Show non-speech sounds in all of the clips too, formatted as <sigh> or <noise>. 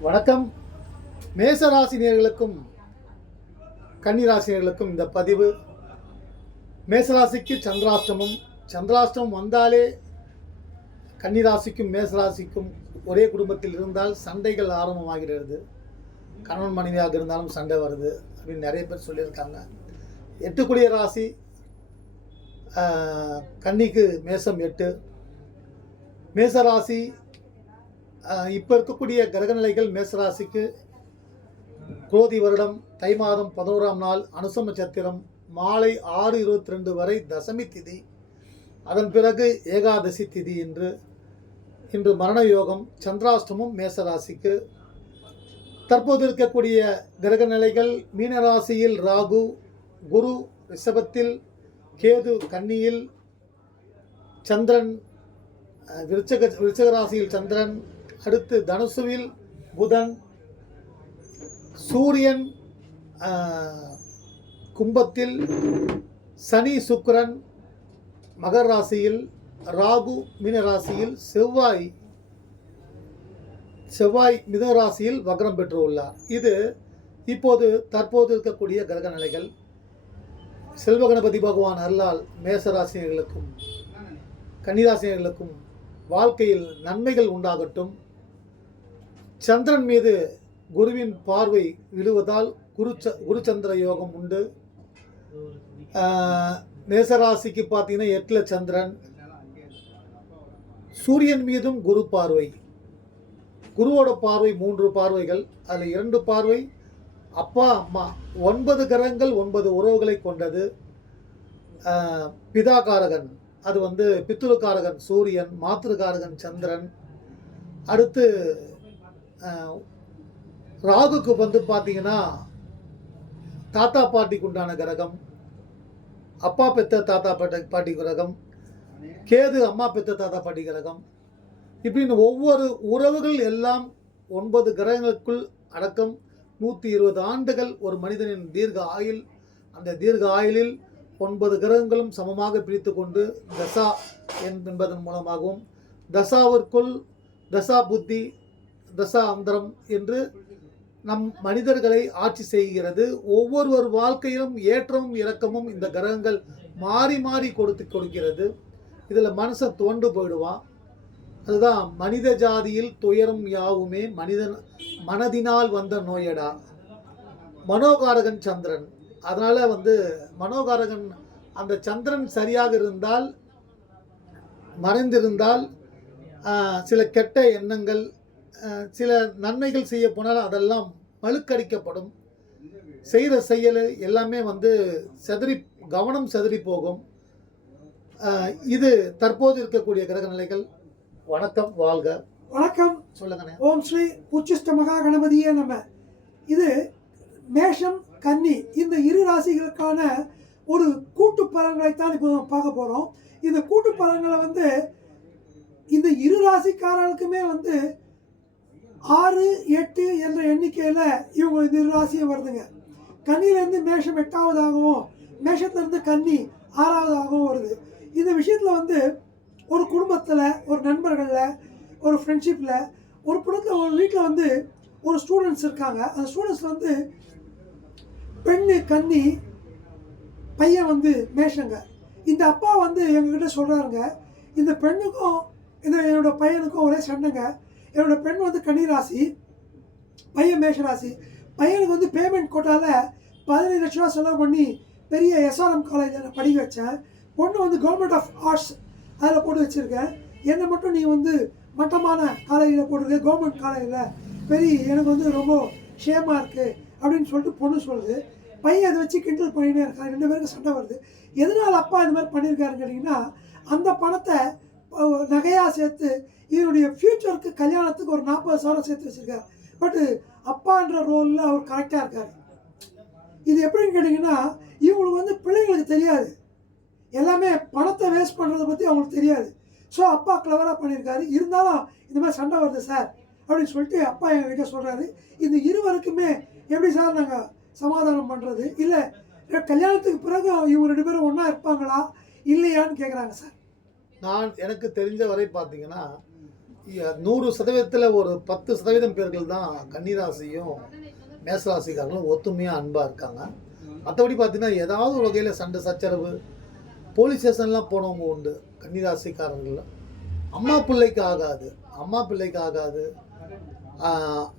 வணக்கம். மேசராசினியர்களுக்கும் கன்னிராசினியர்களுக்கும் இந்த பதிவு. மேசராசிக்கு சந்திராஷ்டமம். சந்திராஷ்டமம் வந்தாலே கன்னிராசிக்கும் மேசராசிக்கும் ஒரே குடும்பத்தில் இருந்தால் சண்டைகள் ஆரம்பமாகிறது. கணவன் மனைவியாக இருந்தாலும் சண்டை வருது அப்படின்னு நிறைய பேர் சொல்லியிருக்காங்க. எட்டுக்குடிய ராசி கன்னிக்கு மேசம் எட்டு. மேசராசி இப்போ இருக்கக்கூடிய கிரகநிலைகள் மேசராசிக்கு குரோதி வருடம் தை மாதம் பதினோராம் நாள் அனுசம சத்திரம் மாலை ஆறு இருபத்தி ரெண்டு வரை தசமி திதி அதன் பிறகு ஏகாதசி திதி என்று இன்று மரண யோகம் சந்திராஷ்டமும் மேசராசிக்கு. தற்போது இருக்கக்கூடிய கிரக நிலைகள் மீனராசியில் ராகு குரு ரிஷபத்தில் கேது கன்னியில் சந்திரன் விருச்சக விருச்சக ராசியில் சந்திரன் அடுத்து தனுசுவில் புதன் சூரியன் கும்பத்தில் சனி சுக்கரன் மகர ராசியில் ராகு மீன ராசியில் செவ்வாய் செவ்வாய் மிதராசியில் வக்ரம் பெற்று உள்ளார் இது இப்போது தற்போது இருக்கக்கூடிய கிரக நிலைகள். செல்வ கணபதி பகவான் அருளால் மேசராசினியர்களுக்கும் கன்னிராசினியர்களுக்கும் வாழ்க்கையில் நன்மைகள் உண்டாகட்டும். சந்திரன் மீது குருவின் பார்வை விழுவதால் குரு ச- குருச்சந்திர யோகம் உண்டு. மேசராசிக்கு பார்த்தீங்கன்னா எட்டில் சந்திரன். சூரியன் மீதும் குரு பார்வை. குருவோட பார்வை மூன்று பார்வைகள். அதில் இரண்டு பார்வை அப்பா அம்மா. ஒன்பது கிரகங்கள் ஒன்பது உறவுகளை கொண்டது. பிதாகாரகன் அது வந்து பித்துருக்காரகன் சூரியன் மாத்திருக்காரகன் சந்திரன். அடுத்து ராகுக்கு வந்து பார்த்தீங்கன்னா தாத்தா பாட்டிக்கு உண்டான கிரகம் அப்பா பெத்த தாத்தா பாட்டி பாட்டி கிரகம் கேது அம்மா பெத்த தாத்தா பாட்டி கிரகம் இப்படின்னு ஒவ்வொரு உறவுகள் எல்லாம் ஒன்பது கிரகங்களுக்குள் அடக்கம் நூற்றி இருபது ஆண்டுகள் ஒரு மனிதனின் தீர்க்க ஆயுள். அந்த தீர்க்க ஆயுளில் ஒன்பது கிரகங்களும் சமமாக பிரித்து கொண்டு தசா என்பதன் மூலமாகவும் தசாவிற்குள் தசா புத்தி தசா அந்தரம் என்று நம் மனிதர்களை ஆட்சி செய்கிறது. ஒவ்வொருவர் வாழ்க்கையிலும் ஏற்றமும் இறக்கமும் இந்த கிரகங்கள் மாறி மாறி கொடுத்து கொடுக்கிறது. இதில் மனுஷன் தோண்டு போயிடுவான். அதுதான் மனித ஜாதியில் துயரம் யாவுமே மனிதன் மனதினால் வந்த நோயடா. மனோகாரகன் சந்திரன். அதனால் வந்து மனோகாரகன் அந்த சந்திரன் சரியாக இருந்தால் மறைந்திருந்தால் சில கெட்ட எண்ணங்கள் சில நன்மைகள் செய்ய போனால் அதெல்லாம் மழுக்கடிக்கப்படும் செய்கிற செயல் எல்லாமே வந்து செதறி கவனம் செதறி போகும். இது தற்போது இருக்கக்கூடிய கிரக நிலைகள். வணக்கம் வாழ்க. வணக்கம். சொல்லுங்கண்ணே. ஓம் ஸ்ரீ உச்சிஷ்ட மகா கணபதியே நம்ம இது மேஷம் கன்னி இந்த இரு ராசிகளுக்கான ஒரு கூட்டு பலன்களை தான் இப்போ பார்க்க போகிறோம் இந்த கூட்டு பலன்களை வந்து இந்த இரு ராசிக்காரர்களுக்குமே வந்து ஆறு எட்டு என்ற எண்ணிக்கையில் இவங்க இந்த வருதுங்க. கன்னியிலேருந்து மேஷம் எட்டாவதாகவும் மேஷத்துலேருந்து கன்னி ஆறாவதாகவும் வருது. இந்த விஷயத்தில் வந்து ஒரு குடும்பத்தில் ஒரு நண்பர்களில் ஒரு ஃப்ரெண்ட்ஷிப்பில் ஒரு படத்தில் ஒரு வீட்டில் வந்து ஒரு ஸ்டூடெண்ட்ஸ் இருக்காங்க. அந்த ஸ்டூடெண்ட்ஸ் வந்து பெண்ணு கன்னி பையன் வந்து மேஷங்க. இந்த அப்பா வந்து எங்ககிட்ட சொல்கிறாருங்க இந்த பெண்ணுக்கும் இந்த என்னோடய பையனுக்கும் ஒரே சண்டைங்க. என்னோட பெண் வந்து கன்னி ராசி பையன் மேஷராசி. பையனுக்கு வந்து பேமெண்ட் கோட்டால பதினைந்து லட்ச ரூபா செலவு பண்ணி பெரிய எஸ்ஆர்எம் காலேஜில் படிக்க வச்சேன். பொண்ணு வந்து கவர்மெண்ட் ஆஃப் ஆர்ட்ஸ் அதில் போட்டு வச்சுருக்கேன். என்னை மட்டும் நீ வந்து மட்டமான காலேஜில் போட்டிருக்க கவர்மெண்ட் காலேஜில் பெரிய எனக்கு வந்து ரொம்ப ஷேமாக இருக்குது அப்படின்னு சொல்லிட்டு பொண்ணு சொல்லுது. பையன் அதை வச்சு கிண்டல் பண்ணினே இருக்கான். ரெண்டு பேருக்கு சண்டை வருது. எதனால் அப்பா இந்த மாதிரி பண்ணியிருக்காருன்னு கேட்டிங்கன்னா அந்த பணத்தை நகையாக சேர்த்து இதனுடைய ஃப்யூச்சருக்கு கல்யாணத்துக்கு ஒரு நாற்பது சவரம் சேர்த்து வச்சுருக்காரு. பட்டு அப்பான்ற ரோலில் அவர் கரெக்டாக இருக்கார். இது எப்படின்னு கேட்டிங்கன்னா இவங்களுக்கு வந்து பிள்ளைங்களுக்கு தெரியாது. எல்லாமே பணத்தை வேஸ்ட் பண்ணுறதை பற்றி அவங்களுக்கு தெரியாது. ஸோ அப்பா கிளவராக பண்ணியிருக்காரு. இருந்தாலும் இந்த மாதிரி சண்டை வருது சார் அப்படின்னு சொல்லிட்டு அப்பா எங்ககிட்ட சொல்கிறாரு இந்த இருவருக்குமே எப்படி சார் நாங்கள் சமாதானம் பண்ணுறது இல்லை கல்யாணத்துக்கு பிறகு இவங்க ரெண்டு பேரும் ஒன்றா இருப்பாங்களா? இல்லையான்னு கேட்குறாங்க சார் நான் எனக்கு தெரிஞ்ச வரை பார்த்தீங்கன்னா நூறு சதவீதத்தில் ஒரு பத்து சதவீதம் பேர்கள் தான் கன்னிராசியும் மேசராசிக்காரங்களும் ஒத்துமையாக அன்பாக இருக்காங்க. மற்றபடி பார்த்தீங்கன்னா ஏதாவது ஒரு வகையில் சண்டை சச்சரவு போலீஸ் ஸ்டேஷன்லாம் போனவங்க உண்டு கன்னிராசிக்காரர்கள். அம்மா பிள்ளைக்கு ஆகாது அம்மா பிள்ளைக்கு ஆகாது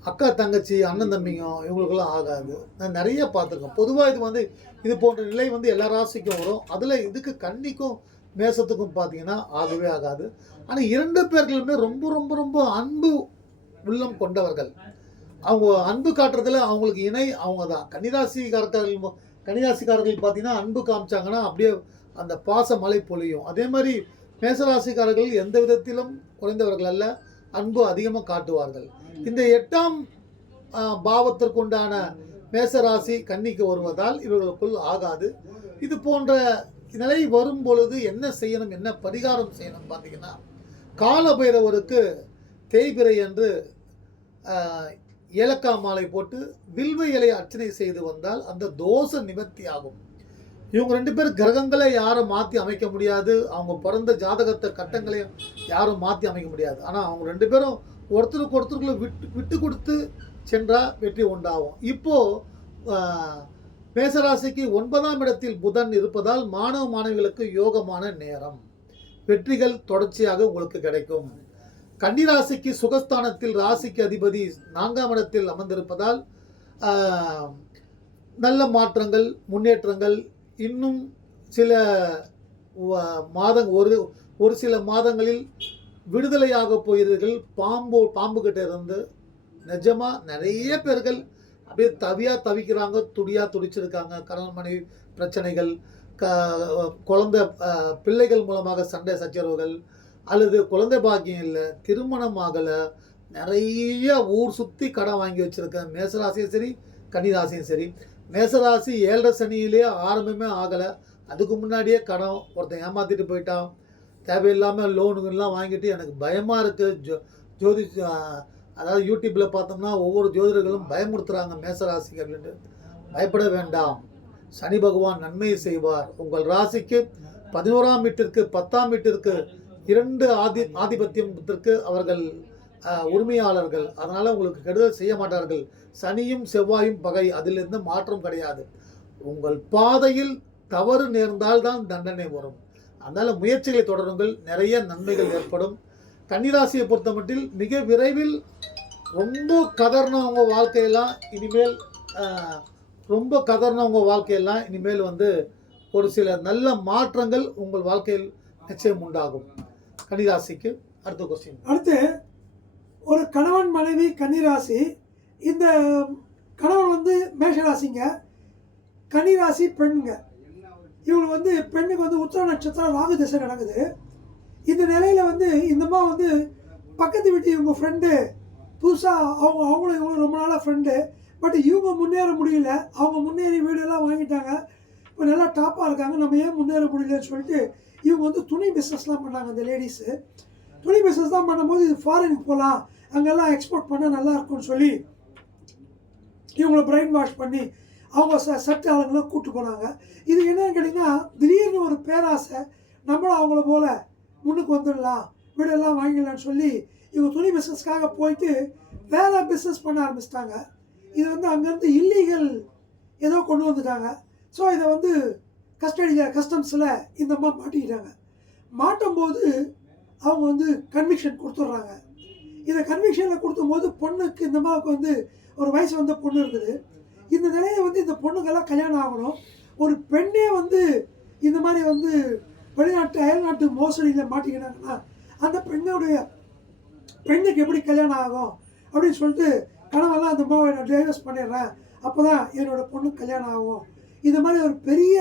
அக்கா தங்கச்சி அண்ணன் தம்பிங்க இவங்களுக்கெல்லாம் ஆகாது. நான் நிறைய பார்த்துருக்கேன். பொதுவாக இது வந்து இது போன்ற நிலை வந்து எல்லா ராசிக்கும் வரும். அதில் இதுக்கு கன்னிக்கும் மேசத்துக்கும் பார்த்தீங்கன்னா ஆகவே ஆகாது. ஆனால் இரண்டு பேர்களுமே ரொம்ப ரொம்ப ரொம்ப அன்பு உள்ளம் கொண்டவர்கள். அவங்க அன்பு காட்டுறதுல அவங்களுக்கு இணை அவங்க தான் கன்னிராசிக்காரர்கள் கன்னிராசிக்காரர்கள் பார்த்தீங்கன்னா அன்பு காமிச்சாங்கன்னா அப்படியே அந்த பாச மழை பொழியும். அதே மாதிரி மேசராசிக்காரர்கள் எந்த விதத்திலும் குறைந்தவர்கள் அல்ல அன்பு அதிகமாக காட்டுவார்கள். இந்த எட்டாம் பாவத்திற்குண்டான மேசராசி கன்னிக்கு வருவதால் இவர்களுக்குள் ஆகாது. இது போன்ற நிலை வரும் பொழுது என்ன செய்யணும் என்ன பரிகாரம் செய்யணும் பார்த்தீங்கன்னா காலபைரவருக்கு தேய்பிறை என்று ஏலக்காய் மாலை போட்டு வில்வ இலை அர்ச்சனை செய்து வந்தால் அந்த தோஷ நிவர்த்தி ஆகும். இவங்க ரெண்டு பேரும் கிரகங்களை யாரும் மாற்றி அமைக்க முடியாது. அவங்க பிறந்த ஜாதகத்தை கட்டங்களையும் யாரும் மாற்றி அமைக்க முடியாது. ஆனால் அவங்க ரெண்டு பேரும் ஒருத்தருக்கு ஒருத்தருக்குள்ள விட்டு விட்டு கொடுத்து சென்றால் வெற்றி உண்டாகும். இப்போது மேசராசிக்கு ஒன்பதாம் இடத்தில் புதன் இருப்பதால் மாணவ மாணவிகளுக்கு யோகமான நேரம். வெற்றிகள் தொடர்ச்சியாக உங்களுக்கு கிடைக்கும். கன்னிராசிக்கு சுகஸ்தானத்தில் ராசிக்கு அதிபதி நான்காம் இடத்தில் அமர்ந்திருப்பதால் நல்ல மாற்றங்கள் முன்னேற்றங்கள் இன்னும் சில வ- மாதங் ஒரு ஒரு சில மாதங்களில் விடுதலையாக போயிருர்கள் பாம்பு பாம்பு கிட்ட இருந்து நிஜமாக நிறைய பேர்கள் அப்படியே தவியாக தவிக்கிறாங்க துடியாக துடிச்சிருக்காங்க. கணவன் மனைவி பிரச்சனைகள் க குழந்தை பிள்ளைகள் மூலமாக சண்டை சச்சரவுகள் அல்லது குழந்தை பாக்கியம் இல்லை திருமணம் ஆகலை நிறைய ஊர் சுற்றி கடன் வாங்கி வச்சுருக்கேன் மேசராசியும் சரி கன்னிராசியும் சரி. மேசராசி ஏழரை சனியிலே ஆரம்பமே ஆகலை. அதுக்கு முன்னாடியே கடன் ஒருத்தன் ஏமாற்றிட்டு போயிட்டான். தேவையில்லாமல் லோனுங்கெல்லாம் வாங்கிட்டு எனக்கு பயமாக இருக்குது ஜோ ஜோதி அதாவது யூடியூப்பில் பார்த்தோம்னா ஒவ்வொரு ஜோதிடர்களும் மேச மேசராசிக்கு அப்படின்ட்டு பயப்பட வேண்டாம். சனி பகவான் நன்மையை செய்வார். உங்கள் ராசிக்கு பதினோராம் வீட்டிற்கு பத்தாம் வீட்டிற்கு இரண்டு ஆதி ஆதிபத்தியத்திற்கு அவர்கள் உரிமையாளர்கள். அதனால் உங்களுக்கு கெடுதல் செய்ய மாட்டார்கள். சனியும் செவ்வாயும் பகை. அதிலிருந்து மாற்றம் கிடையாது. உங்கள் பாதையில் தவறு நேர்ந்தால் தான் தண்டனை வரும். அதனால் முயற்சிகளை தொடருங்கள். நிறைய நன்மைகள் ஏற்படும். கன்னிராசியை பொறுத்தமட்டில் மிக விரைவில் ரொம்ப கதர்னவங்க வாழ்க்கையெல்லாம் இனிமேல் ரொம்ப கதர்னவங்க வாழ்க்கையெல்லாம் இனிமேல் வந்து ஒரு சில நல்ல மாற்றங்கள் உங்கள் வாழ்க்கையில் நிச்சயம் உண்டாகும். கன்னிராசிக்கு அடுத்த கொஸ்டின் அடுத்து ஒரு கணவன் மனைவி கன்னிராசி இந்த கணவன் வந்து மேஷராசிங்க கன்னிராசி பெண்ணுங்க. இவங்க வந்து பெண்ணுக்கு வந்து உத்தர நட்சத்திரம் ராகு திசை நடக்குது. இந்த நிலையில் வந்து இந்தம்மா வந்து பக்கத்து வீட்டு இவங்க ஃப்ரெண்டு புதுசாக அவங்க அவங்களும் இவங்களும் ரொம்ப நாளாக ஃப்ரெண்டு பட் இவங்க முன்னேற முடியல. அவங்க முன்னேறி வீடெல்லாம் வாங்கிட்டாங்க. இப்போ நல்லா டாப்பாக இருக்காங்க. நம்ம ஏன் முன்னேற முடியலன்னு சொல்லிட்டு இவங்க வந்து துணி பிஸ்னஸ்லாம் பண்ணாங்க இந்த லேடிஸு துணி பிஸ்னஸ் தான் பண்ணும்போது இது ஃபாரினுக்கு போகலாம் அங்கெல்லாம் எக்ஸ்போர்ட் பண்ணால் நல்லா இருக்கும்னு சொல்லி இவங்கள பிரெயின் வாஷ் பண்ணி அவங்க ச சட்ட ஆளுங்களாம் கூப்பிட்டு போனாங்க. இது என்னன்னு கேட்டிங்கன்னா திடீர்னு ஒரு பேராசை. நம்மளும் அவங்கள போல முன்னுக்கு வந்துடலாம் வீடெல்லாம் வாங்கிடலாம்னு சொல்லி இவங்க துணி பிஸ்னஸ்க்காக போயிட்டு வேற பிஸ்னஸ் பண்ண ஆரம்பிச்சிட்டாங்க. இது வந்து அங்கேருந்து இல்லீகல் ஏதோ கொண்டு வந்துட்டாங்க. ஸோ இதை வந்து கஸ்டடியில் கஸ்டம்ஸில் இந்த அம்மா மாட்டிக்கிட்டாங்க. மாட்டும்போது அவங்க வந்து கன்விக்ஷன் கொடுத்துட்றாங்க. இதை கன்விக்ஷனில் கொடுத்தும்போது பொண்ணுக்கு இந்த அம்மாவுக்கு வந்து ஒரு வயசு வந்த பொண்ணு இருக்குது. இந்த நிலையை வந்து இந்த பொண்ணுக்கெல்லாம் கல்யாணம் ஆகணும். ஒரு பெண்ணே வந்து இந்த மாதிரி வந்து வெளிநாட்டு அயல்நாட்டு மோசடியில் மாட்டிக்கினாங்கன்னா அந்த பெண்ணுடைய பெண்ணுக்கு எப்படி கல்யாணம் ஆகும் அப்படின்னு சொல்லிட்டு கணவெல்லாம் அந்த அம்மாவை நான் டைவர்ஸ் பண்ணிடுறேன் அப்போ தான் என்னோட பொண்ணுக்கு கல்யாணம் ஆகும். இந்த மாதிரி ஒரு பெரிய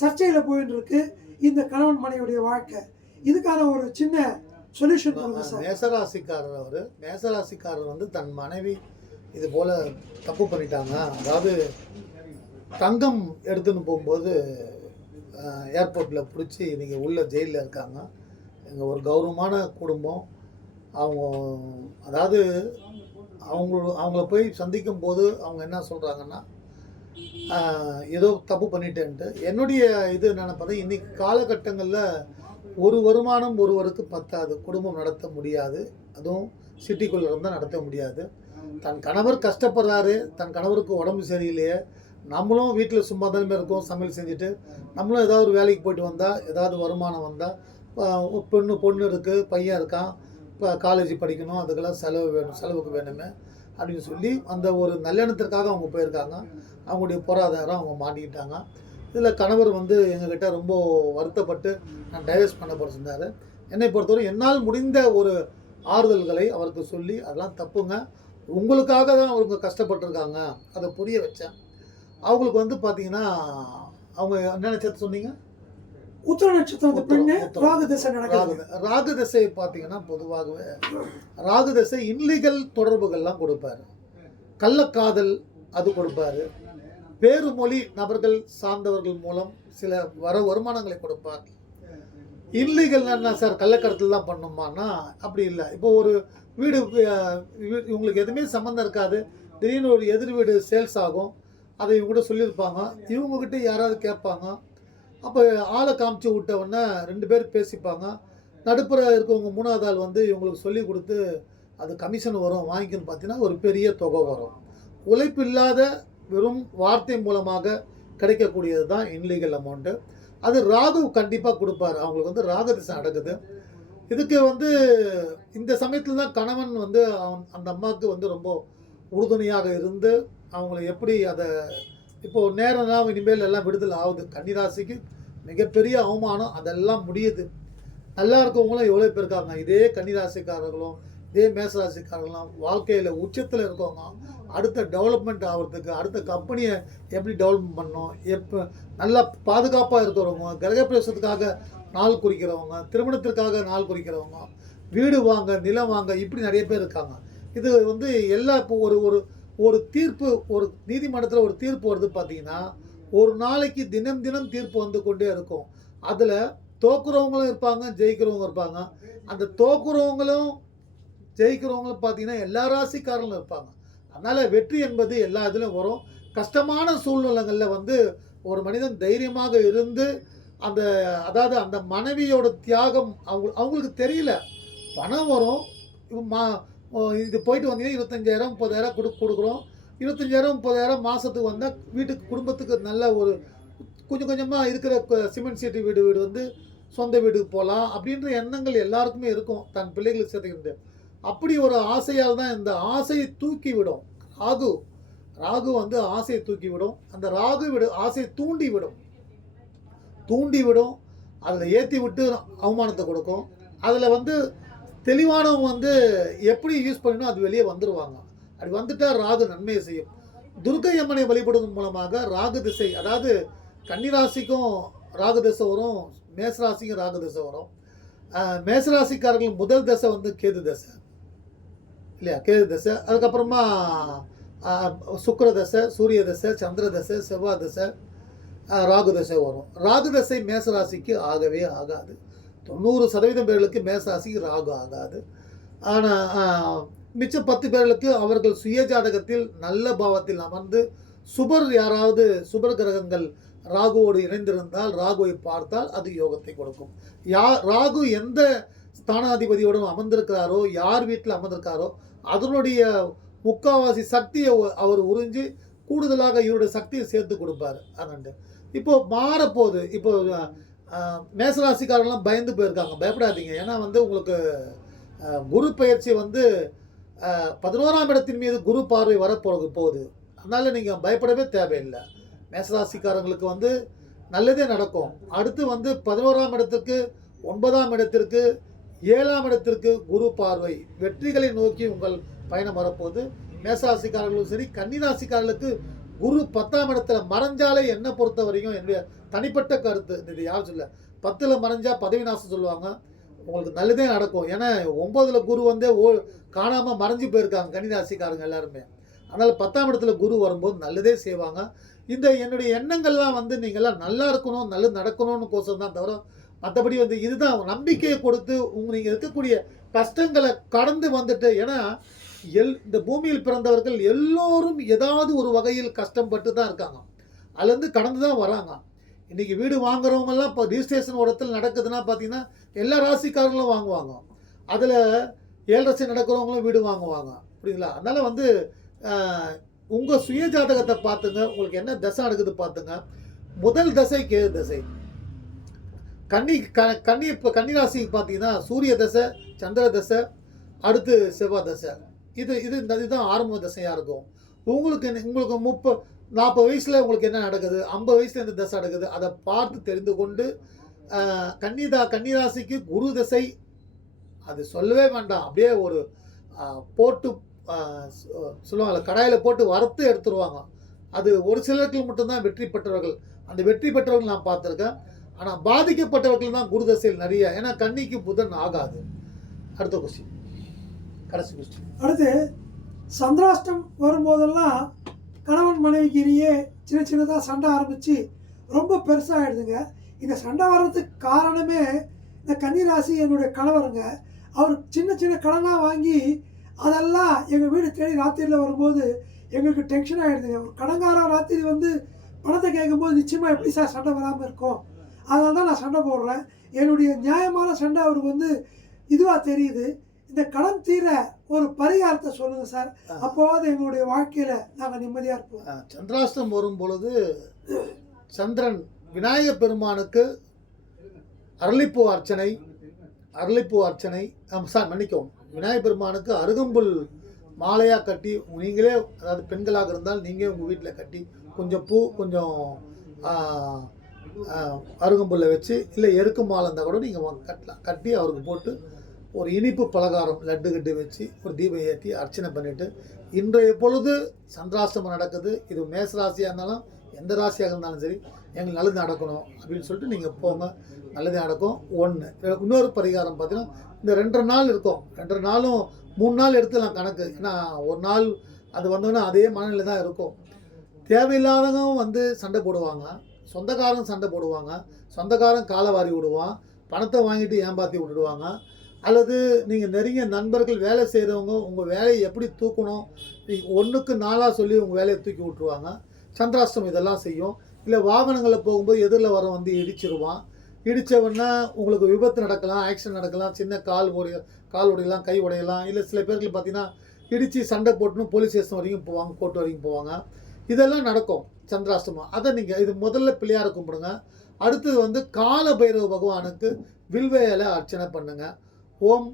சர்ச்சையில் போயிட்டு இருக்கு இந்த கணவன் மனைவியுடைய வாழ்க்கை. இதுக்கான ஒரு சின்ன சொல்யூஷன் மேசராசிக்காரர் அவர். மேசராசிக்காரர் வந்து தன் மனைவி இது போல தப்பு பண்ணிட்டாங்க. அதாவது தங்கம் எடுத்துன்னு போகும்போது ஏர்போர்ட்டில் பிடிச்சி இன்றைக்கி உள்ள ஜெயிலில் இருக்காங்க. எங்கள் ஒரு கௌரவமான குடும்பம். அவங்க அதாவது அவங்கள அவங்கள போய் சந்திக்கும் போது அவங்க என்ன சொல்கிறாங்கன்னா ஏதோ தப்பு பண்ணிட்டேன்ட்டு. என்னுடைய இது என்னென்னு பார்த்தா இன்றைக்கி காலகட்டங்களில் ஒரு வருமானம் ஒருவருக்கு பத்தாது. குடும்பம் நடத்த முடியாது. அதுவும் சிட்டிக்குள்ளே இருந்தால் நடத்த முடியாது. தன் கணவர் கஷ்டப்படுறாரு. தன் கணவருக்கு உடம்பு சரியில்லையே. நம்மளும் வீட்டில் சும்மா தானே இருக்கோம் சமையல் செஞ்சுட்டு. நம்மளும் ஏதாவது ஒரு வேலைக்கு போயிட்டு வந்தால் ஏதாவது வருமானம் வந்தால் பொண்ணு பொண்ணு இருக்குது பையன் இருக்கான் இப்போ காலேஜ் படிக்கணும் அதுக்கெல்லாம் செலவு வேணும் செலவுக்கு வேணுமே அப்படின்னு சொல்லி அந்த ஒரு நல்லெண்ணத்திற்காக அவங்க போயிருக்காங்க. அவங்களுடைய பொருளாதாரம் அவங்க மாட்டிக்கிட்டாங்க. இதில் கணவர் வந்து எங்ககிட்ட ரொம்ப வருத்தப்பட்டு நான் டைவர்ஸ் பண்ண போகிற சொன்னார். என்னை பொறுத்தவரை என்னால் முடிந்த ஒரு ஆறுதல்களை அவருக்கு சொல்லி அதெல்லாம் தப்புங்க. உங்களுக்காக தான் அவங்க கஷ்டப்பட்டிருக்காங்க. அதை புரிய வச்சேன். அவங்களுக்கு வந்து பார்த்தீங்கன்னா அவங்க என்ன நட்சத்திரம் சொன்னீங்க? உத்திர நட்சத்திரம் பெண்ணு. ராகு திசை நடக்குது. ராகு திசை பார்த்தீங்கன்னா பொதுவாகவே ராகு திசை இல்லீகல் தொடர்புகள்லாம் கொடுப்பாரு. கள்ளக்காதல் அது கொடுப்பாரு. வேறுமொழி நபர்கள் சார்ந்தவர்கள் மூலம் சில வர வருமானங்களை கொடுப்பார். இல்லீகல் என்ன சார்? கள்ளக்கடத்தல் தான் பண்ணுமான்னா அப்படி இல்லை. இப்போ ஒரு வீடு இவங்களுக்கு எதுவுமே சம்மந்தம் இருக்காது. திடீர்னு ஒரு எதிர் வீடு சேல்ஸ் ஆகும். அதை இவங்க கூட சொல்லியிருப்பாங்க. இவங்ககிட்ட யாராவது கேட்பாங்க. அப்போ ஆளை காமிச்சு விட்ட உடனே ரெண்டு பேர் பேசிப்பாங்க. நடுப்புற இருக்கவங்க மூணாவது ஆள் வந்து இவங்களுக்கு சொல்லி கொடுத்து அது கமிஷன் வரும் வாங்கிக்கணும்னு பார்த்தீங்கன்னா ஒரு பெரிய தொகை வரும். உழைப்பு இல்லாத வெறும் வார்த்தை மூலமாக கிடைக்கக்கூடியது தான் இன்லீகல் அமௌண்ட்டு அது ராகு கண்டிப்பாக கொடுப்பாரு. அவங்களுக்கு வந்து ராகு திசை நடக்குது இதுக்கு வந்து இந்த சமயத்தில் தான் கணவன் வந்து அவன் அந்த அம்மாவுக்கு வந்து ரொம்ப உறுதுணையாக இருந்து அவங்கள எப்படி அதை இப்போ நேரம்லாம் இனிமேல் எல்லாம் விடுதலை ஆகுது. கன்னிராசிக்கு மிகப்பெரிய அவமானம் அதெல்லாம் முடியுது. நல்லா இருக்கவங்களும் எவ்வளோ பேர் இருக்காங்க? இதே கன்னிராசிக்காரர்களும் இதே மேசராசிக்காரர்களும் வாழ்க்கையில் உச்சத்தில் இருக்கவங்க. அடுத்த டெவலப்மெண்ட் ஆகிறதுக்கு அடுத்த கம்பெனியை எப்படி டெவலப் பண்ணணும்? எப்போ நல்லா பாதுகாப்பாக இருக்கிறவங்க கிரகப்பிரவேசத்துக்காக நாள் குறிக்கிறவங்க திருமணத்திற்காக நாள் குறிக்கிறவங்க வீடு வாங்க நிலம் வாங்க இப்படி நிறைய பேர் இருக்காங்க. இது வந்து எல்லா இப்போ ஒரு ஒரு ஒரு தீர்ப்பு ஒரு நீதிமன்றத்தில் ஒரு தீர்ப்பு வருது பார்த்தீங்கன்னா ஒரு நாளைக்கு தினம் தினம் தீர்ப்பு வந்து கொண்டே இருக்கும். அதில் தோக்குறவங்களும் இருப்பாங்க ஜெயிக்கிறவங்க இருப்பாங்க. அந்த தோக்குறவங்களும் ஜெயிக்கிறவங்களும் பார்த்தீங்கன்னா எல்லா ராசிக்காரங்களும் இருப்பாங்க. அதனால் வெற்றி என்பது எல்லா இதுலையும் வரும். கஷ்டமான சூழ்நிலைகளில் வந்து ஒரு மனிதன் தைரியமாக இருந்து அந்த அதாவது அந்த மனைவியோட தியாகம் அவங்க அவங்களுக்கு தெரியல. பணம் வரும். மா இது போயிட்டு வந்தீங்கன்னா இருபத்தஞ்சாயிரம் முப்பதாயிரம் கொடு கொடுக்குறோம். இருபத்தஞ்சாயிரம் முப்பதாயிரம் மாதத்துக்கு வந்தால் வீட்டுக்கு குடும்பத்துக்கு நல்ல ஒரு கொஞ்சம் கொஞ்சமாக இருக்கிற சிமெண்ட் சீட்டு வீடு வீடு வந்து சொந்த வீடுக்கு போகலாம் அப்படின்ற எண்ணங்கள் எல்லாருக்குமே இருக்கும். தன் பிள்ளைகளுக்கு சேர்த்துக்கிட்டு. அப்படி ஒரு ஆசையால் தான் இந்த ஆசையை தூக்கி விடும் ராகு. ராகு வந்து ஆசையை தூக்கி விடும் அந்த ராகு விடு ஆசையை தூண்டி விடும் தூண்டி விடும் அதில் ஏற்றி விட்டு அவமானத்தை கொடுக்கும். அதில் வந்து தெளிவானவங்க வந்து எப்படி யூஸ் பண்ணணும் அது வெளியே வந்துடுவாங்க அப்படி வந்துட்டால் ராகு நன்மையை செய்யும். துர்க்கை அம்மனை வழிபடுவதன் மூலமாக ராகு திசை அதாவது கன்னிராசிக்கும் ராகு திசை வரும் மேசராசிக்கும் ராகு திசை வரும். மேசராசிக்காரர்கள் முதல் தசை வந்து கேது தசை. இல்லையா? கேது தசை. அதுக்கப்புறமா சுக்கர தசை சூரிய தசை சந்திர தசை செவ்வாய் தசை ராகு தசை வரும். ராகு தசை மேசராசிக்கு ஆகவே ஆகாது. தொண்ணூறு சதவீதம் பேர்களுக்கு மேசாசி ராகு ஆகாது. ஆனால் மிச்சம் பத்து பேர்களுக்கு அவர்கள் சுய ஜாதகத்தில் நல்ல பாவத்தில் அமர்ந்து சுபர் யாராவது சுபர் கிரகங்கள் ராகுவோடு இணைந்திருந்தால் ராகுவை பார்த்தால் அது யோகத்தை கொடுக்கும். யா ராகு எந்த ஸ்தானாதிபதியோடும் அமர்ந்திருக்கிறாரோ யார் வீட்டில் அமர்ந்திருக்காரோ அதனுடைய முக்காவாசி சக்தியை அவர் உறிஞ்சி கூடுதலாக இவருடைய சக்தியை சேர்த்து கொடுப்பாரு. அதாண்டு இப்போது மாறப்போகுது. இப்போது மேசராசிக்காரங்களாம் பயந்து போயிருக்காங்க. பயப்படாதீங்க. ஏன்னா வந்து உங்களுக்கு குரு பயிற்சி வந்து பதினோராம் இடத்தின் மீது குரு பார்வை வரப்போகுது போகுது. அதனால் நீங்கள் பயப்படவே தேவையில்லை. மேசராசிக்காரங்களுக்கு வந்து நல்லதே நடக்கும். அடுத்து வந்து பதினோராம் இடத்துக்கு ஒன்பதாம் இடத்திற்கு ஏழாம் இடத்திற்கு குரு பார்வை வெற்றிகளை நோக்கி உங்கள் பயணம் வரப்போகுது. மேசராசிக்காரர்களும் சரி கன்னிராசிக்காரர்களுக்கு குரு பத்தாம் இடத்துல மறைஞ்சாலே என்னை பொறுத்த வரைக்கும் என்னுடைய தனிப்பட்ட கருத்து. இது யாரும் சொல்ல பத்தில் மறைஞ்சால் பதவி நாசம் சொல்லுவாங்க. உங்களுக்கு நல்லதே நடக்கும். ஏன்னா ஒம்போதில் குரு வந்து ஓ காணாமல் மறைஞ்சு போயிருக்காங்க கன்னிராசிக்காரங்க எல்லாருமே. அதனால் பத்தாம் இடத்துல குரு வரும்போது நல்லதே செய்வாங்க. இந்த என்னுடைய எண்ணங்கள்லாம் வந்து நீங்கள்லாம் நல்லா இருக்கணும் நல்லது நடக்கணும்னு கோசம் தான் தவிர மற்றபடி வந்து இதுதான் நம்பிக்கையை கொடுத்து உங்க நீங்கள் இருக்கக்கூடிய கஷ்டங்களை கடந்து வந்துட்டு ஏன்னா எல் இந்த பூமியில் பிறந்தவர்கள் எல்லோரும் ஏதாவது ஒரு வகையில் கஷ்டப்பட்டு தான் இருக்காங்க. அதுலேருந்து கடந்து தான் வராங்க. இன்றைக்கி வீடு வாங்குறவங்கெல்லாம் இப்போ ரிஜிஸ்ட்ரேஷன் ஒரு இடத்துல நடக்குதுன்னா பார்த்தீங்கன்னா எல்லா ராசிக்காரங்களும் வாங்குவாங்க. அதில் ஏழரசி நடக்கிறவங்களும் வீடு வாங்குவாங்க. புரியுங்களா அதனால் வந்து உங்கள் சுய ஜாதகத்தை பார்த்துங்க. உங்களுக்கு என்ன தசை நடக்குது பார்த்துங்க. முதல் தசை கே தசை. கன்னி க கன்னி இப்போ கன்னிராசிக்கு பார்த்தீங்கன்னா சூரிய தசை சந்திர தசை அடுத்து செவ்வாய் தசை. இது இது இந்த இதுதான் ஆரம்ப தசையாக இருக்கும். உங்களுக்கு என்ன- உங்களுக்கு முப்ப நாற்பது வயசில் உங்களுக்கு என்ன நடக்குது? ஐம்பது வயசில் எந்த தசை நடக்குது? அதை பார்த்து தெரிந்து கொண்டு கன்னிதா கன்னிராசிக்கு குரு தசை. அது சொல்லவே வேண்டாம். அப்படியே ஒரு போட்டு சொல்லுவாங்கள்ல கடாயில் போட்டு வறுத்து எடுத்துருவாங்க. அது ஒரு சிலருக்கு மட்டும்தான் வெற்றி பெற்றவர்கள். அந்த வெற்றி பெற்றவர்கள் நான் பார்த்துருக்கேன். ஆனால் பாதிக்கப்பட்டவர்கள் தான் குரு தசையில் நிறைய. ஏன்னா கன்னிக்கு புதன் ஆகாது. அடுத்த கொஸ்டின் கடைசி கொஸ்டின் அடுத்து சந்திராஷ்டம் வரும்போதெல்லாம் கணவன் மனைவிக்கு இடையே சின்ன சின்னதாக சண்டை ஆரம்பித்து ரொம்ப பெருசாக ஆகிடுதுங்க இந்த சண்டை வர்றதுக்கு காரணமே இந்த கன்னிராசி என்னுடைய கணவருங்க. அவர் சின்ன சின்ன கடனாக வாங்கி அதெல்லாம் எங்கள் வீடு தேடி ராத்திரியில் வரும்போது எங்களுக்கு டென்ஷன் ஆகிடுதுங்க ஒரு கடங்காரன் ராத்திரி வந்து பணத்தை கேட்கும்போது நிச்சயமாக எப்படி சார் சண்டை வராமல் இருக்கும்? அதனால தான் நான் சண்டை போடுறேன். என்னுடைய நியாயமான சண்டை அவருக்கு வந்து இதுவாக தெரியுது. இந்த கடன் தீர ஒரு பரிகாரத்தை சொல்லுங்க சார். அப்போது எங்களுடைய வாழ்க்கையில நாங்க நிம்மதியா இருப்போம். சந்திராஷ்டம் வரும் பொழுது சந்திரன் விநாயகப் பெருமானுக்கு அரளிப்பூ அர்ச்சனை அரளிப்பூ அர்ச்சனை சார் மன்னிக்கவும் விநாயகப் பெருமானுக்கு அருகம்புல் மாலையாக கட்டி நீங்களே அதாவது பெண்களாக இருந்தால் நீங்கள் உங்கள் வீட்டில் கட்டி கொஞ்சம் பூ கொஞ்சம் அருகம்புல்லை வச்சு இல்லை எருக்கு மாலை இருந்தால் கூட நீங்கள் கட்டலாம். கட்டி அவருக்கு போட்டு ஒரு இனிப்பு பலகாரம் லட்டு கட்டு வச்சு ஒரு தீபம் ஏற்றி அர்ச்சனை பண்ணிவிட்டு இன்றைய பொழுது சந்திராஷ்டமம் நடக்குது. இது மேச ராசியாக இருந்தாலும் எந்த ராசியாக இருந்தாலும் சரி எங்களுக்கு நல்லது நடக்கணும் அப்படின்னு சொல்லிட்டு நீங்கள் போங்க. நல்லது நடக்கும். ஒன்று இன்னொரு பரிகாரம் பார்த்தீங்கன்னா இந்த ரெண்டரை நாள் இருக்கும். ரெண்டரை நாளும் மூணு நாள் எடுத்துலாம் கணக்கு. ஏன்னா ஒரு நாள் அது வந்தோன்னா அதே மனநிலை தான் இருக்கும். தேவையில்லாதவங்க வந்து சண்டை போடுவாங்க. சொந்தக்காரன் சண்டை போடுவாங்க. சொந்தக்காரன் காலை வாரி விடுவான். பணத்தை வாங்கிட்டு ஏமாற்றி விட்டுடுவாங்க? அல்லது நீங்கள் நெருங்கிய நண்பர்கள் வேலை செய்கிறவங்க உங்கள் வேலையை எப்படி தூக்கணும்? ஒன்றுக்கு நாளாக சொல்லி உங்கள் வேலையை தூக்கி விட்ருவாங்க சந்திராஷ்டம் இதெல்லாம் செய்யும். இல்லை வாகனங்களில் போகும்போது எதிரில் வர வந்து இடிச்சிருவான். இடித்தவொடனே உங்களுக்கு விபத்து நடக்கலாம் ஆக்சிடென்ட் நடக்கலாம் சின்ன கால் உடைய கால் உடையலாம் கை உடையலாம் இல்லை சில பேருக்கு பார்த்தீங்கன்னா இடித்து சண்டை போட்டுன்னு போலீஸ் ஸ்டேஷன் வரைக்கும் போவாங்க கோர்ட் வரைக்கும் போவாங்க. இதெல்லாம் நடக்கும் சந்திராஷ்டமம். அதை நீங்கள் இது முதல்ல பிள்ளையாரை கும்பிடுங்க. அடுத்தது வந்து கால பைரவ பகவானுக்கு வில்வேல அர்ச்சனை பண்ணுங்கள் ஓம்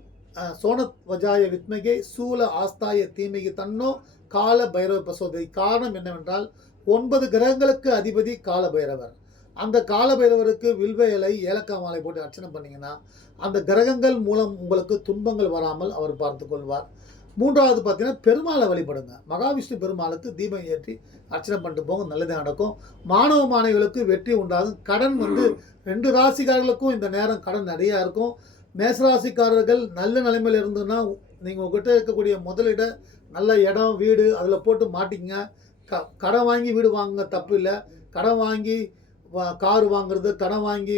சோனத் வஜாய வித்மகே சூல ஆஸ்தாய தீமிகி தன்னோ கால பைரவ பிரசோதை. காரணம் என்னவென்றால் ஒன்பது கிரகங்களுக்கு அதிபதி கால பைரவர். அந்த கால பைரவருக்கு வில்வ இலை ஏலக்காய் மாலை போட்டு அர்ச்சனை பண்ணீங்கன்னா அந்த கிரகங்கள் மூலம் உங்களுக்கு துன்பங்கள் வராமல் அவர் பார்த்து கொள்வார். மூன்றாவது பார்த்தீங்கன்னா பெருமாளை வழிபடுங்க. மகாவிஷ்ணு பெருமாளுக்கு தீபம் ஏற்றி அர்ச்சனை பண்ணிட்டு போங்க. நல்லதே நடக்கும். மாணவ மாணவிகளுக்கு வெற்றி உண்டாகும். கடன் வந்து <clears throat> ரெண்டு ராசிக்காரர்களுக்கும் இந்த நேரம் கடன் நிறையா இருக்கும். மேசராசிக்காரர்கள் நல்ல நிலைமையில் இருந்ததுன்னா நீங்கள் உங்ககிட்ட இருக்கக்கூடிய முதலீட நல்ல இடம் வீடு அதில் போட்டு மாட்டிங்க க கடன் வாங்கி வீடு வாங்குங்க தப்பு இல்லை. கடன் வாங்கி கார் வாங்குறது கடன் வாங்கி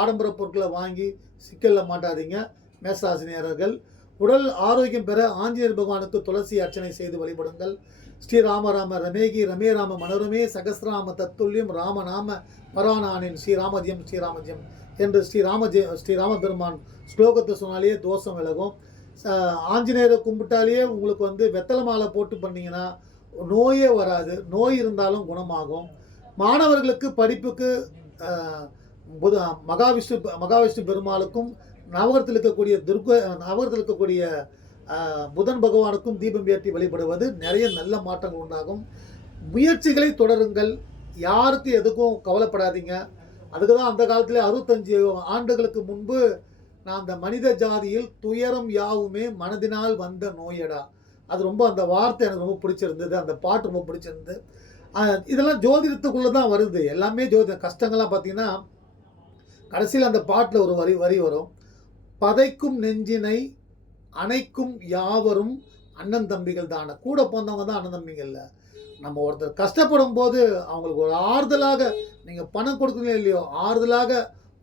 ஆடம்பர பொருட்களை வாங்கி சிக்கலில் மாட்டாதீங்க மேசராசினியர்கள். உடல் ஆரோக்கியம் பெற ஆஞ்சநேயர் பகவானுக்கு துளசி அர்ச்சனை செய்து வழிபடுங்கள். ஸ்ரீராமராம ரமேகி ரமே ராம மனோரமே சகஸ்ராம தத்துல்யம் ராமநாம பரானானின் ஸ்ரீராமஜியம் ஸ்ரீராமஜியம். என்று ஸ்ரீராம ஸ்ரீராம பெருமான் ஸ்லோகத்தை சொன்னாலே தோஷம் விலகும். ஆஞ்சநேயரை கும்பிட்டாலேயே உங்களுக்கு வந்து வெத்தலை மாலை போட்டு பண்ணிங்கன்னா நோயே வராது. நோய் இருந்தாலும் குணமாகும். மாணவர்களுக்கு படிப்புக்கு புத மகாவிஷ்ணு மகாவிஷ்ணு பெருமாளுக்கும் நவகரத்தில் இருக்கக்கூடிய துர்க நவகரத்தில் இருக்கக்கூடிய புதன் பகவானுக்கும் தீபம் ஏற்றி வழிபடுவது நிறைய நல்ல மாற்றங்கள் உண்டாகும். முயற்சிகளை தொடருங்கள். யாருக்கு எதுக்கும் கவலைப்படாதீங்க. அதுக்கு தான் அந்த காலத்தில் அறுபத்தஞ்சு ஆண்டுகளுக்கு முன்பு நான் அந்த மனித ஜாதியில் துயரம் யாவுமே மனதினால் வந்த நோயடா. அது ரொம்ப அந்த வார்த்தை எனக்கு ரொம்ப பிடிச்சிருந்தது அந்த பாட்டு ரொம்ப பிடிச்சிருந்தது. இதெல்லாம் ஜோதிடத்துக்குள்ளே தான் வருது. எல்லாமே ஜோதி கஷ்டங்கள்லாம் பார்த்தீங்கன்னா கடைசியில் அந்த பாட்டில் ஒரு வரி வரி வரும். பதைக்கும் நெஞ்சினை அணைக்கும் யாவரும் அண்ணன் தம்பிகள் தானே. கூட பிறந்தவங்க தான் அண்ணன் தம்பிகள் இல்லை நம்ம ஒருத்தர் கஷ்டப்படும் போது அவங்களுக்கு ஒரு ஆறுதலாக நீங்கள் பணம் கொடுக்கணும் இல்லையோ ஆறுதலாக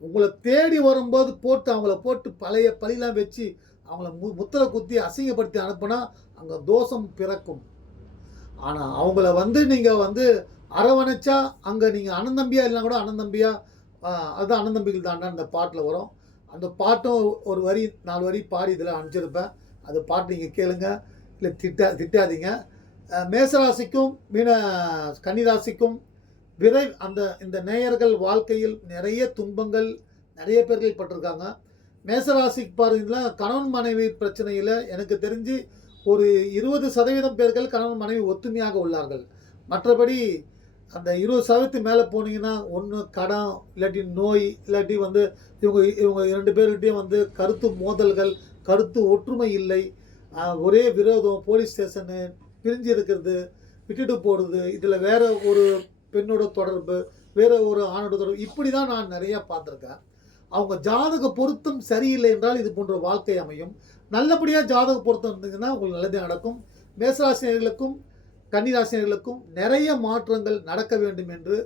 உங்களை தேடி வரும்போது போட்டு அவங்கள போட்டு பழைய பழிலாம் வச்சு அவங்கள மு முத்திரை குத்தி அசிங்கப்படுத்தி அனுப்புனா அங்கே தோஷம் பிறக்கும். ஆனால் அவங்கள வந்து நீங்கள் வந்து அரவணைச்சா அங்கே நீங்கள் அண்ணந்தம்பியா இல்லைனா கூட அண்ணந்தம்பியா ஆஹ், அதுதான் அண்ணந்தம்பிகள் தாண்டா அந்த பாட்டில் வரும். அந்த பாட்டும் ஒரு வரி நாலு வரி பாடி இதில் அனுப்பிச்சிருப்பேன். அது பாட்டு நீங்கள் கேளுங்க இல்லை திட்டா திட்டாதீங்க. மேசராசிக்கும் மீன கன்னிராசிக்கும் விரை அந்த இந்த நேயர்கள் வாழ்க்கையில் நிறைய துன்பங்கள் நிறைய பேர்கள் பட்டிருக்காங்க. மேசராசிக்கு பாருங்களா கணவன் மனைவி பிரச்சனையில் எனக்கு தெரிஞ்சு ஒரு இருபது சதவீதம் பேர்கள் கணவன் மனைவி ஒத்துமையாக உள்ளார்கள். மற்றபடி அந்த இருபது சதவீதத்துக்கு மேலே போனீங்கன்னா ஒன்று கடன் இல்லாட்டி நோய் இல்லாட்டி வந்து இவங்க இவங்க இரண்டு பேர்கிட்டையும் வந்து கருத்து மோதல்கள் கருத்து ஒற்றுமை இல்லை. ஒரே விரோதம் போலீஸ் ஸ்டேஷனு பிரிஞ்சு இருக்கிறது விட்டுட்டு போகிறது இதில் வேற ஒரு பெண்ணோட தொடர்பு வேற ஒரு ஆணோட தொடர்பு இப்படி தான் நான் நிறைய பார்த்துருக்கேன். அவங்க ஜாதக பொருத்தம் சரியில்லை என்றால் இது போன்ற வாழ்க்கை அமையும். நல்லபடியாக ஜாதக பொருத்தம் இருந்ததுன்னா உங்களுக்கு நல்லதே நடக்கும். மேசராசினியர்களுக்கும் கன்னிராசினியர்களுக்கும் நிறைய மாற்றங்கள் நடக்க வேண்டும் என்று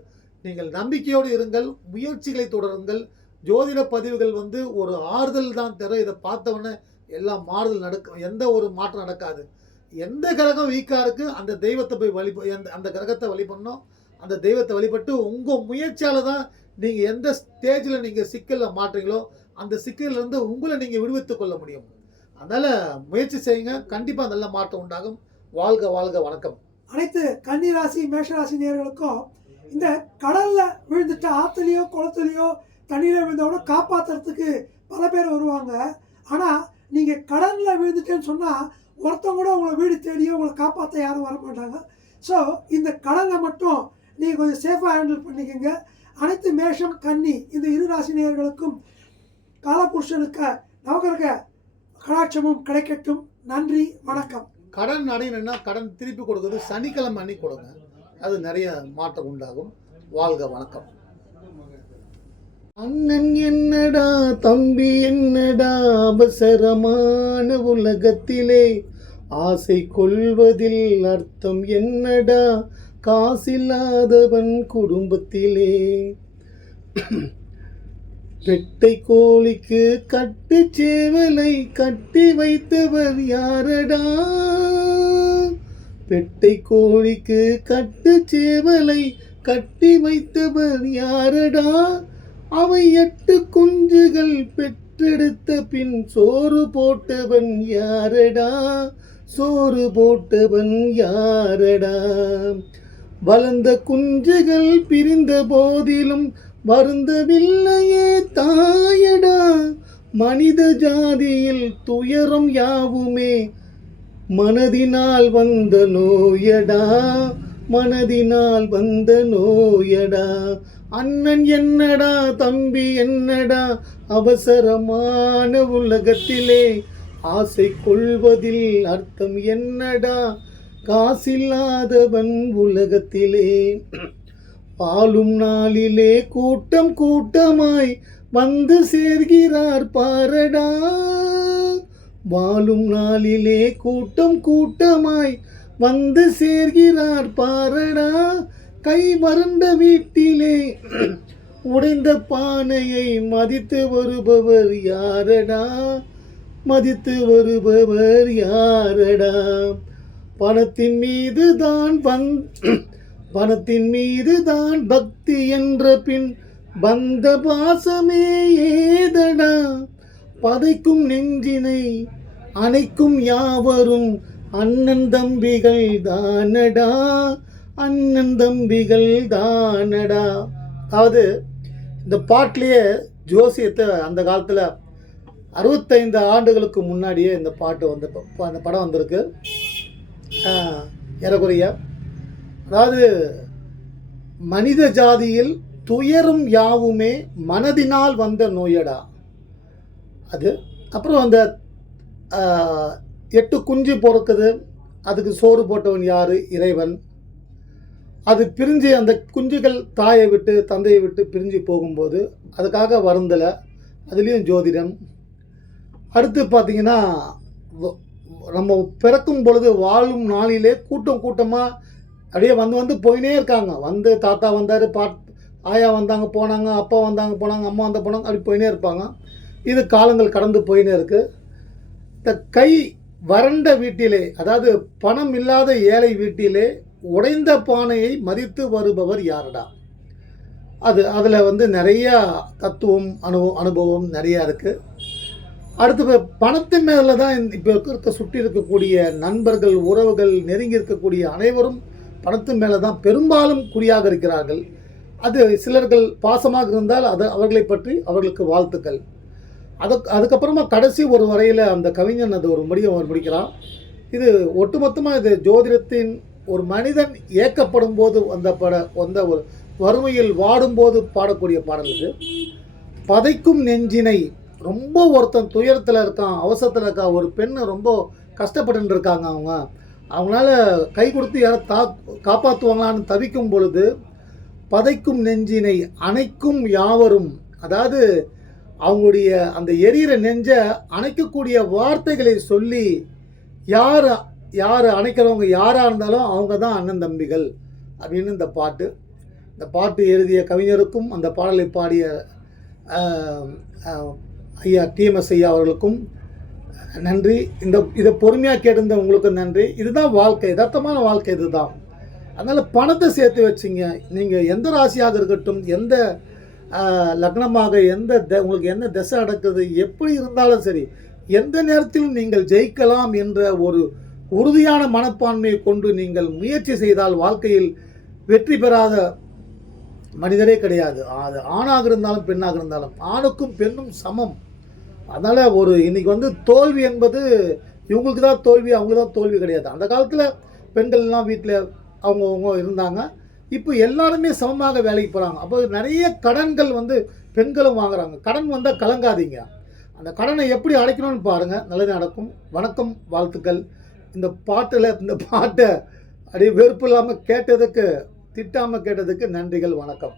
நீங்கள் நம்பிக்கையோடு இருங்கள் முயற்சிகளை தொடருங்கள். ஜோதிட பதிவுகள் வந்து ஒரு ஆறுதல் தான் தர இதை பார்த்தவொடனே எல்லாம் மாறுதல் நடக்கும் எந்த ஒரு மாற்றம் நடக்காது. எந்த கிரகம் வீக்காக இருக்கு அந்த தெய்வத்தை போய் வழி அந்த அந்த கிரகத்தை வழிபடணும் அந்த தெய்வத்தை வழிபட்டு உங்கள் முயற்சியால் தான் நீங்கள் எந்த ஸ்டேஜில் நீங்கள் சிக்கலில் மாட்டுறீங்களோ அந்த சிக்கலிருந்து உங்களை நீங்கள் விடுவித்து கொள்ள முடியும். அதனால் முயற்சி செய்யுங்க. கண்டிப்பாக நல்ல மாற்றம் உண்டாகும். வாழ்க வாழ்க வணக்கம். அனைத்து கன்னிராசி மேஷராசி நேர்களுக்கும் இந்த கடலில் விழுந்துட்டு ஆற்றுலையோ குளத்துலையோ தண்ணியில் விழுந்தோட காப்பாற்றுறதுக்கு பல பேர் வருவாங்க. ஆனால் நீங்கள் கடலில் விழுந்துட்டேன்னு சொன்னால் ஒருத்தவங்க கூட உங்களை வீடு தேடியோ உங்களை காப்பாற்ற யாரும் வர மாட்டாங்க ஸோ இந்த கடலை மட்டும் நீங்கள் கொஞ்சம் சேஃபாக ஹேண்டில் பண்ணிக்கோங்க. அனைத்து மேஷம் கன்னி இந்த இரு ராசி நேயர்களுக்கும் காலபுருஷனுக்கு நவகிரக கடாட்சமும் கிடைக்கட்டும். நன்றி வணக்கம். கடன் அடையணும்னா கடன் திருப்பி கொடுக்குறது சனிக்கிழமை அன்னைக்கு கொடுங்க. அது நிறைய மாற்றம் உண்டாகும். வாழ்க வணக்கம். அண்ணன் என்னடா தம்பி என்னடா அவசரமான உலகத்திலே ஆசை கொள்வதில் அர்த்தம் என்னடா? காசில்லாதவன் குடும்பத்திலே. வெட்டை கோழிக்கு கட்டு சேவலை கட்டி வைத்தவர் யாரடா? வெட்டை கோழிக்கு கட்டு சேவலை கட்டி வைத்தவர் யாரடா? அவை எட்டு குஞ்சுகள் பெற்றெடுத்த பின் சோறு போட்டவன் யாரடா? சோறு போட்டவன் யாரடா? வளர்ந்த குஞ்சுகள் பிரிந்த போதிலும் வருந்தவில்லையே தாயடா. மனித ஜாதியில் துயரம் யாவுமே? மனதினால் வந்த நோயடா. மனதினால் வந்த நோயடா. அண்ணன் என்னடா? தம்பி என்னடா? அவசரமான உலகத்திலே ஆசை கொள்வதில் அர்த்தம் என்னடா? காசில்லாதவன் உலகத்திலே. பாலும் நாளிலே கூட்டம் கூட்டமாய் வந்து சேர்கிறார் பாரடா. வாழும் நாளிலே கூட்டம் கூட்டமாய் வந்து சேர்கிறார் பாரடா. கை வறண்ட வீட்டிலே. உடைந்த பானையை மதித்து வருபவர் யாரடா? மதித்து வருபவர் யாரடா? பணத்தின் மீது தான் வந் பணத்தின் மீது தான் பக்தி என்ற பின் வந்த பாசமே ஏதடா? பதைக்கும் நெஞ்சினை அணைக்கும் யாவரும் அண்ணன் தம்பிகள் தானடா? அண்ணன் தம்பிகள் தானடா? அதாவது இந்த பாட்டிலேயே ஜோசியத்தை அந்த காலத்தில் அறுபத்தைந்து ஆண்டுகளுக்கு முன்னாடியே இந்த பாட்டு வந்து அந்த படம் வந்திருக்கு. ஏறக்குறைய. அதாவது மனித ஜாதியில் துயரும் யாவுமே மனதினால் வந்த நோயடா. அது அப்புறம் அந்த எட்டு குஞ்சு பிறக்குது. அதுக்கு சோறு போட்டவன் யார்? இறைவன். அது பிரிஞ்சு அந்த குஞ்சுகள் தாயை விட்டு தந்தையை விட்டு பிரிஞ்சு போகும்போது அதுக்காக வருந்தலை. அதுலேயும் ஜோதிடம். அடுத்து பார்த்தீங்கன்னா வ- நம்ம பிறக்கும் பொழுது வாழும் நாளிலே கூட்டம் கூட்டமாக அப்படியே வந்து வந்து போயினே இருக்காங்க. வந்து தாத்தா வந்தார் பாட் ஆயா வந்தாங்க போனாங்க அப்பா வந்தாங்க போனாங்க அம்மா வந்தால் போனாங்க அப்படி போயினே இருப்பாங்க. இது காலங்கள் கடந்து போயினே இருக்குது இந்த கை வறண்ட வீட்டிலே அதாவது பணம் இல்லாத ஏழை வீட்டிலே உடைந்த பானையை மதித்து வருபவர் யாரடா? அது அதில் வந்து நிறையா தத்துவம் அனுபவம் அனுபவம் நிறையா இருக்குது அடுத்து பணத்தின் மேலே தான் இப்போ இருக்க சுற்றி இருக்கக்கூடிய நண்பர்கள் உறவுகள் நெருங்கி இருக்கக்கூடிய அனைவரும் பணத்தின் மேலே தான் பெரும்பாலும் குறியாக இருக்கிறார்கள். அது சிலர்கள் பாசமாக இருந்தால் அது அவர்களை பற்றி அவர்களுக்கு வாழ்த்துக்கள். அதுக்கு அதுக்கப்புறமா கடைசி ஒரு வரையில் அந்த கவிஞன் அது ஒரு முடிவை அவர் முடிக்கிறான் இது ஒட்டுமொத்தமாக இது ஜோதிடத்தின் ஒரு மனிதன் ஏக்கப்படும் போது வந்த பட வந்த ஒரு வறுமையில் வாடும்போது பாடக்கூடிய பாடல் இது. பதைக்கும் நெஞ்சினை ரொம்ப ஒருத்தன் துயரத்தில் இருக்கான் அவசரத்தில் இருக்கான் ஒரு பெண்ணு ரொம்ப கஷ்டப்பட்டு இருக்காங்க அவங்க. அவங்களால கை கொடுத்து யாரை தா காப்பாற்றுவாங்களான்னு தவிக்கும் பொழுது பதைக்கும் நெஞ்சினை அணைக்கும் யாவரும் அதாவது அவங்களுடைய அந்த எரியிற நெஞ்சை அணைக்கக்கூடிய வார்த்தைகளை சொல்லி யார் யார் அணைக்கிறவங்க யாராக இருந்தாலும் அவங்க தான் அண்ணன் தம்பிகள் அப்படின்னு இந்த பாட்டு. இந்த பாட்டு எழுதிய கவிஞருக்கும் அந்த பாடலை பாடிய ஐயா டிஎம்எஸ் ஐயா அவர்களுக்கும் நன்றி. இந்த இதை பொறுமையாக கேட்டிருந்த உங்களுக்கும் நன்றி. இதுதான் வாழ்க்கை யதார்த்தமான வாழ்க்கை இதுதான். அதனால் பணத்தை சேர்த்து வச்சிங்க. நீங்கள் எந்த ராசியாக இருக்கட்டும் எந்த லக்னமாக எந்த த- உங்களுக்கு என்ன திசை அடக்குது எப்படி இருந்தாலும் சரி எந்த நேரத்திலும் நீங்கள் ஜெயிக்கலாம் என்ற ஒரு உறுதியான மனப்பான்மையை கொண்டு நீங்கள் முயற்சி செய்தால் வாழ்க்கையில் வெற்றி பெறாத மனிதரே கிடையாது. அது ஆணாக இருந்தாலும் பெண்ணாக இருந்தாலும் ஆணுக்கும் பெண்ணும் சமம். அதனால் ஒரு இன்றைக்கி வந்து தோல்வி என்பது இவங்களுக்கு தான் தோல்வி அவங்களுக்கு தான் தோல்வி கிடையாது. அந்த காலத்தில் பெண்கள்லாம் வீட்டில் அவங்கவுங்க இருந்தாங்க. இப்போ எல்லாருமே சமமாக வேலைக்கு போகிறாங்க அப்போ நிறைய கடன்கள் வந்து பெண்களும் வாங்குறாங்க. கடன் வந்தால் கலங்காதீங்க. அந்த கடனை எப்படி அடைக்கணும்னு பாருங்கள் நல்லது நடக்கும். வணக்கம் வாழ்த்துக்கள். இந்த பாட்டில் இந்த பாட்டை அப்படியே வெறுப்பு இல்லாமல் கேட்டதுக்கு திட்டாமல் கேட்டதுக்கு நன்றிகள் வணக்கம்.